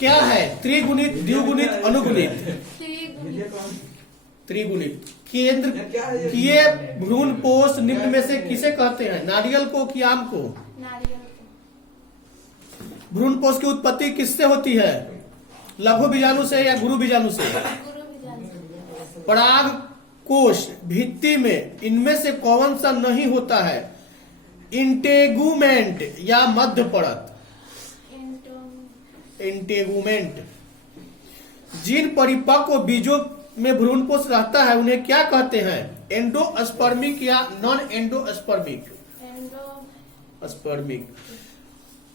क्या है? त्रिगुणित, द्विगुणित, अनुगुणित। त्रिगुणित। केंद्र किए भ्रूणपोष निम्न में से किसे कहते हैं? नारियल को कि आम को? भ्रूणपोष की उत्पत्ति किससे होती है? लघु बीजाणु से या गुरु बीजाणु से? पराग कोश भित्ति में इनमें से कौन सा नहीं होता है? इंटेगुमेंट या मध्य परत? इंटेगुमेंट। जिन परिपक्व बीजों में भ्रूणपोष रहता है उन्हें क्या कहते हैं? एंडोस्पर्मिक या नॉन एंडोस्पर्मिक? स्पर्मिक।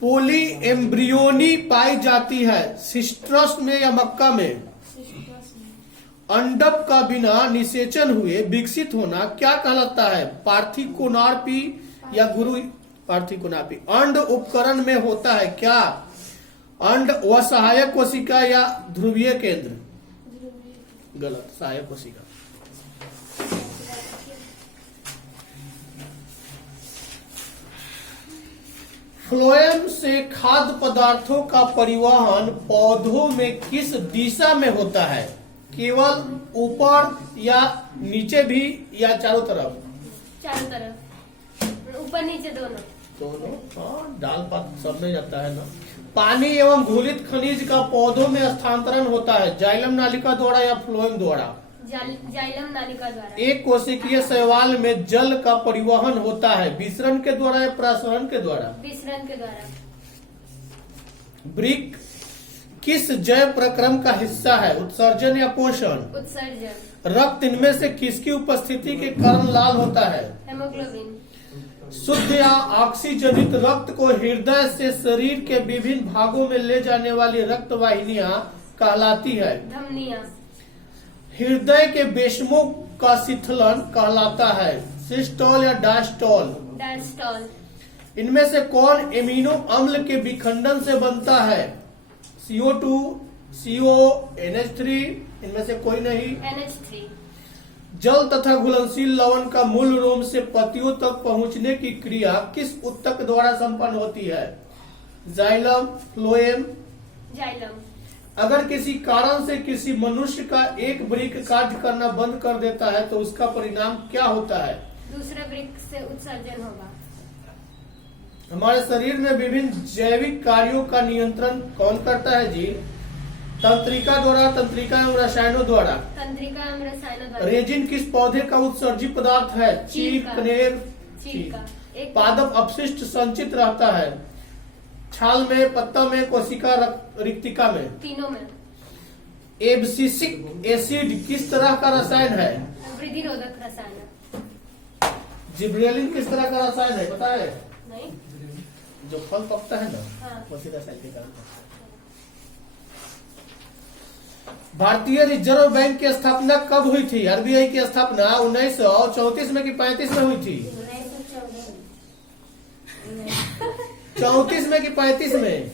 पोली एम्ब्रियोनी पाई जाती है सिस्ट्रस में या मक्का में? अंडक का बिना निषेचन हुए विकसित होना क्या कहलाता है? पार्थिकोनार्पी या गुरु पार्थिकोनार्पी। अंड उपकरण में होता है क्या? अंड व सहायक कोशिका या ध्रुवीय केंद्र? गलत, सहायक कोशिका। फ्लोएम से खाद्य पदार्थों का परिवहन पौधों में किस दिशा में होता है? केवल ऊपर या नीचे भी या चारों तरफ? चारों तरफ, ऊपर नीचे दोनों। हाँ, डाल पात सब में जाता है ना। पानी एवं घुलित खनिज का पौधों में स्थानांतरण होता है जाइलम नालिका द्वारा या फ्लोएम द्वारा? जाइलम नालिका द्वारा। एक कोशिकीय शैवाल में जल का परिवहन होता है विसरण के द्वारा या प्रसरण के द्वारा? विसरण के द्वारा। वृक्क किस जैव प्रक्रम का हिस्सा है? उत्सर्जन या पोषण? उत्सर्जन। रक्त इनमें से किसकी उपस्थिति के कारण लाल होता है? हेमोग्लोबिन। शुद्ध या ऑक्सीजनित रक्त को हृदय से शरीर के विभिन्न भागों में ले जाने वाली रक्त वाहिनियां कहलाती है? धमनियां। हृदय के बेशमों का शिथिलन कहलाता है? सिस्टोल या डायस्टोल? डायस्टोल। इनमें से कौन एमिनो अम्ल के विखंडन से बनता है? CO2, CO, NH3? इनमें से कोई नहीं। NH3। जल तथा घुलनशील लवण का मूल रोम से पत्तियों तक पहुंचने की क्रिया किस ऊतक द्वारा संपन्न होती है? Xylem, phloem? जाइलम। अगर किसी कारण से किसी मनुष्य का एक वृक्क कार्य करना बंद कर देता है तो उसका परिणाम क्या होता है? दूसरे वृक्क से उत्सर्जन होगा। हमारे शरीर में विभिन्न जैविक कार्यों का नियंत्रण कौन करता है जी? तंत्रिका द्वारा, तंत्रिका एवं रसायनों द्वारा? तंत्रिका एवं रसायनों द्वारा। रेजिन किस पौधे का उत्सर्जित पदार्थ है? चीड़, कनेर? चीड़। पादप अपशिष्ट संचित रहता है छाल में, पत्ता में, कोशिका रिक्तिका में? तीनों में। एब्सिसिक एसिड किस तरह का रसायन है? वृद्धि रोधक रसायन। जिब्रेलिन किस तरह का रसायन है पता है? नहीं। जो फल पकता है ना, हाँ। उसी रसायन के कारण। भारतीय रिजर्व बैंक की स्थापना कब हुई थी? RBI की स्थापना 1934 में कि 35 में हुई थी? 34 में कि 35 में?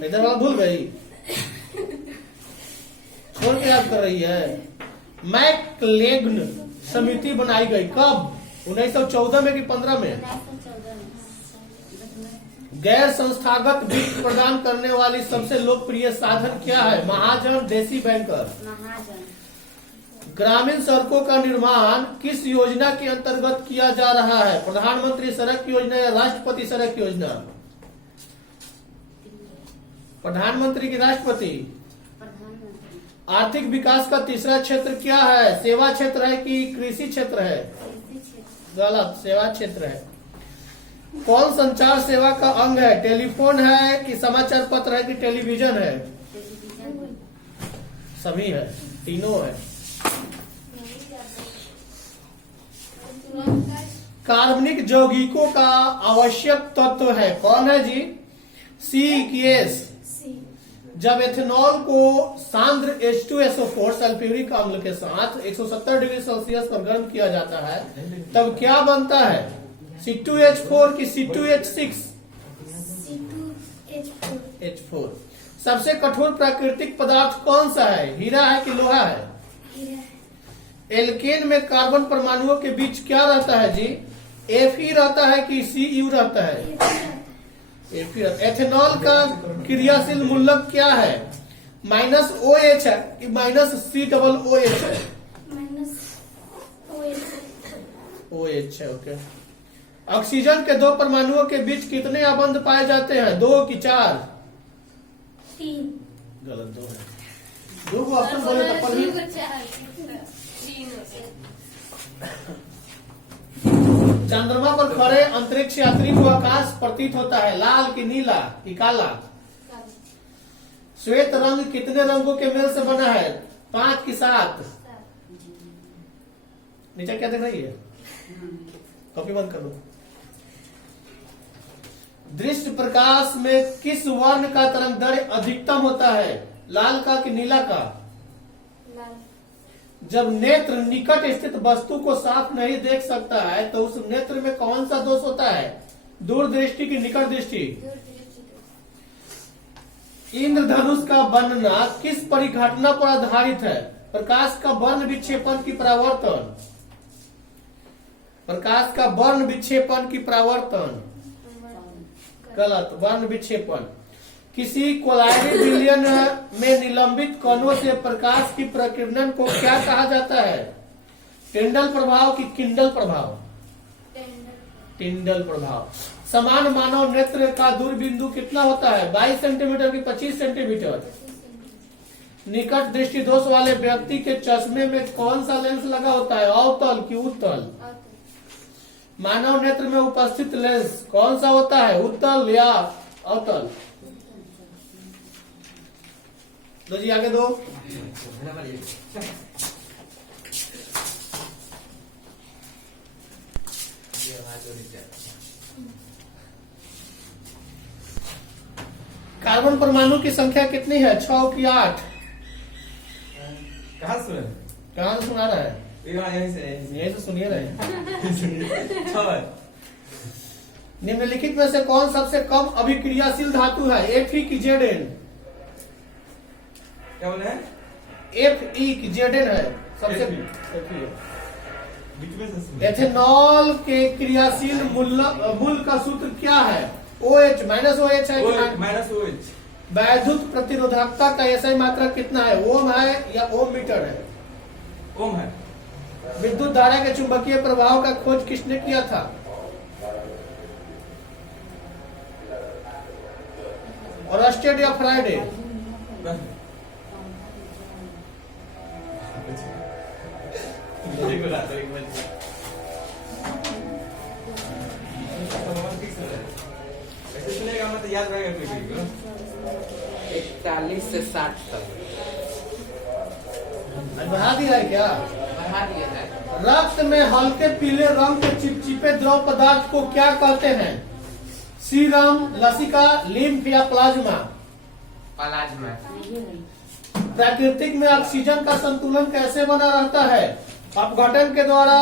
इधर वाला भूल गई, छोड़ के याद कर रही है। मैकलेगन समिति बनाई गई कब? 1914 में कि 15 में? गैर संस्थागत वित्त प्रदान करने वाली सबसे लोकप्रिय साधन क्या है? महाजन, देसी बैंकर? महाजन। ग्रामीण सड़कों का निर्माण किस योजना के अंतर्गत किया जा रहा है? प्रधानमंत्री सड़क योजना या राष्ट्रपति सड़क योजना? प्रधानमंत्री की राष्ट्रपति? आर्थिक विकास का तीसरा क्षेत्र क्या है? सेवा क्षेत्र है कि कृषि क्षेत्र है? गलत, सेवा क्षेत्र है। कौन संचार सेवा का अंग है? टेलीफोन है कि समाचार पत्र है कि टेलीविजन है? सभी है, तीनों है। कार्बनिक यौगिकों का आवश्यक तत्व है कौन है जी? C कि S? जब एथेनॉल को सांद्र H2SO4 सल्फ्यूरिक अम्ल के साथ 170 डिग्री सेल्सियस पर गर्म किया जाता है तब क्या बनता है? C2H4 की C2H6? H4। सबसे कठोर प्राकृतिक पदार्थ कौन सा है? हीरा है कि लोहा है? एल्केन में कार्बन परमाणुओं के बीच क्या रहता है जी? Fe रहता है कि Cu रहता है? एथेनॉल का क्रियाशील मूलक क्या है? -OH है कि -COOH है? OH है, ओके। ऑक्सीजन के 2 परमाणुओं के बीच कितने अबंध पाए जाते हैं? 2 कि 4? 3। गलत, 2 है। 2 को ऑप्शन बोले तो पढ़िए। 3 होते चंद्रमा पर खड़े अंतरिक्ष यात्री को आकाश प्रतीत होता है लाल कि नीला कि काला? श्वेत रंग कितने रंगों के मेल से बना है? 5 कि 7? नीचे क्या देख रही है? कॉपी बंद कर दो। दृश्य प्रकाश में किस वर्ण का तरंग दैर्घ्य अधिकतम होता है? लाल का कि नीला का? जब नेत्र निकट स्थित वस्तु को साफ नहीं देख सकता है तो उस नेत्र में कौन सा दोष होता है? दूरदृष्टि की निकट दृष्टि? इंद्रधनुष का बनना किस परिघटना पर आधारित है? प्रकाश का वर्ण विक्षेपण की परावर्तन? प्रकाश का वर्ण विक्षेपण की परावर्तन? गलत, वर्ण विक्षेपण। किसी कोलाइड विलयन में निलंबित कणों से प्रकाश की प्रकीर्णन को क्या कहा जाता है? टिंडल प्रभाव की किंडल प्रभाव? टिंडल प्रभाव। समान मानव नेत्र का दूरबिंदु कितना होता है? 22 सेंटीमीटर की 25 सेंटीमीटर? निकट दृष्टि दोष वाले व्यक्ति के चश्मे में कौन सा लेंस लगा होता है? अवतल की उत्तल? मानव नेत्र में उपस्थित लेंस कौन सा होता है? उत्तल या अवतल? लो जी आगे दो। कार्बन परमाणु की संख्या कितनी है? 6 कि 8? कहाँ सुने? कहाँ से सुना रहा है? यहीं से यही तो सुनिए रहे। 6 निम्नलिखित में से कौन सबसे कम अभिक्रियाशील धातु है? Fe की Zn? क्या बोले हैं? Fe की Zn है सबसे Fe। Fe है। बीच में से सुने। एथेनॉल के क्रियाशील मूल का सूत्र क्या है? OH -OH है कि -OH। वैद्युत प्रतिरोधकता का SI मात्रा कितना है? ओम है या ओम मीटर है? ओम है। विद्युत धारा के चुंबकीय प्रभाव का खोज किसने किया था? ऑरस्टेड या फ्राइडे? ऐसे सुनेगा मतलब याद रहेगा कोई को। 41 से 60 तक बढ़ा दिया है क्या? बढ़ा दिया है। रक्त में हल्के पीले रंग के चिपचिपे द्रव पदार्थ को क्या कहते हैं? सीरम, लसिका, लिम्फ या प्लाज्मा? प्लाज्मा। प्राकृतिक में ऑक्सीजन का संतुलन कैसे बना रहता है? अपघटन के द्वारा,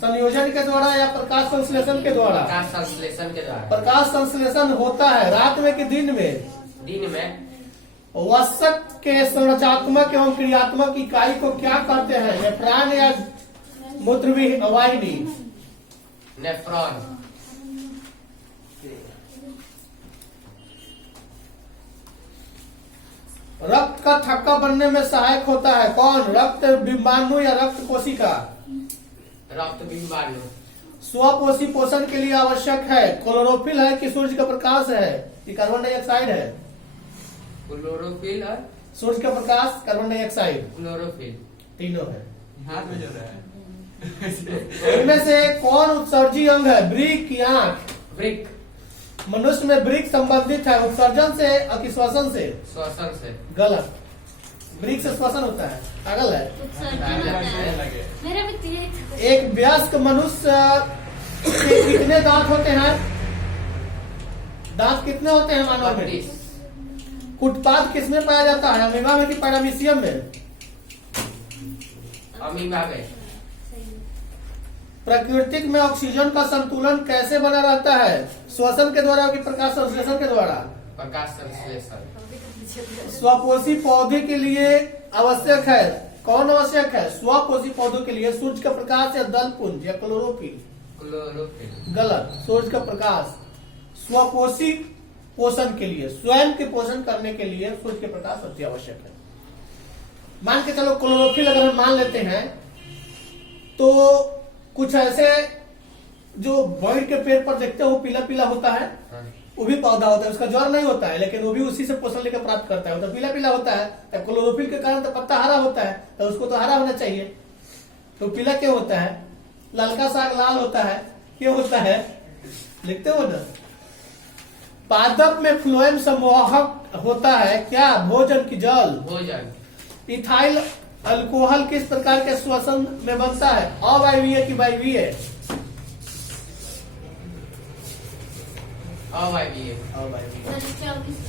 संयोजन के द्वारा या प्रकाश संश्लेषण के द्वारा? प्रकाश संश्लेषण के द्वारा। प्रकाश संश्लेषण होता है रात में कि दिन में? दिन में। वसक के संरचनात्मक एवं क्रियात्मक इकाई को क्या कहते हैं? नेफ्रॉन या मूत्रवाहिनी? नेफ्रॉन। रक्त का थक्का बनने में सहायक होता है कौन? रक्त बिंबाणु या रक्त कोशिका? रक्त बिंबाणु। स्वपोषी पोषण के लिए आवश्यक है क्लोरोफिल है कि सूर्य का प्रकाश है कि कार्बन डाइऑक्साइड है? क्लोरोफिल और सूर्य का प्रकाश, कार्बन डाइऑक्साइड, क्लोरोफिल। तीनों है। हाथ में जो रहा है। इनमें से कौन उत्सर्जी अंग है? वृक्क की आंख? वृक्क। मनुष्य में वृक्क संबंधित है उत्सर्जन से कि श्वसन से? श्वसन से। गलत, वृक्क से श्वसन होता है। पागल है। उत्सर्जन होता है। मेरा भी तीर। एक वयस्क मनुष्य के कितने दांत होते हैं? दांत कितने होते हैं मानव में? 32। कुटपाद किसमें पाया जाता है? अमीबा में कि पैरामीशियम में? अमीबा में। प्राकृतिक में ऑक्सीजन का संतुलन कैसे बना रहता है? श्वसन के द्वारा कि प्रकाश संश्लेषण के द्वारा? प्रकाश संश्लेषण। स्वपोषी पौधे के लिए आवश्यक है कौन आवश्यक है? स्वपोषी पौधों के लिए सूर्य का प्रकाश या दलपुंज या क्लोरोफिल? क्लोरोफिल। गलत, सूर्य का प्रकाश। स्वपोषी पोषण के लिए, स्वयं के पोषण करने के लिए सूर्य के प्रकाश अति आवश्यक है। मान के चलो क्लोरोफिल अगर हम मान लेते हैं तो कुछ ऐसे जो बॉइड के पेड़ पर देखते हो वो पीला पीला होता है, हाँ। वो भी पौधा होता है, उसका जड़ नहीं होता है लेकिन वो भी उसी से पोषण लेकर प्राप्त करता है, तो पीला पीला होता है, तो क्लोरोफिल के कारण तो पत्ता हरा होता है, तो उसको तो हरा होना चाहिए। तो पीला क्यों होता है? ललका साग लाल होता है, क्यों होता है? लिखते हो ना। पादप में फ्लोएम संवाहक होता है क्या? भोजन की जल। भोजन। इथाइल अल्कोहल किस प्रकार के श्वसन में बनता है? अवायवीय की वायवीय? अवायवीय। अवायवीय। चौबीस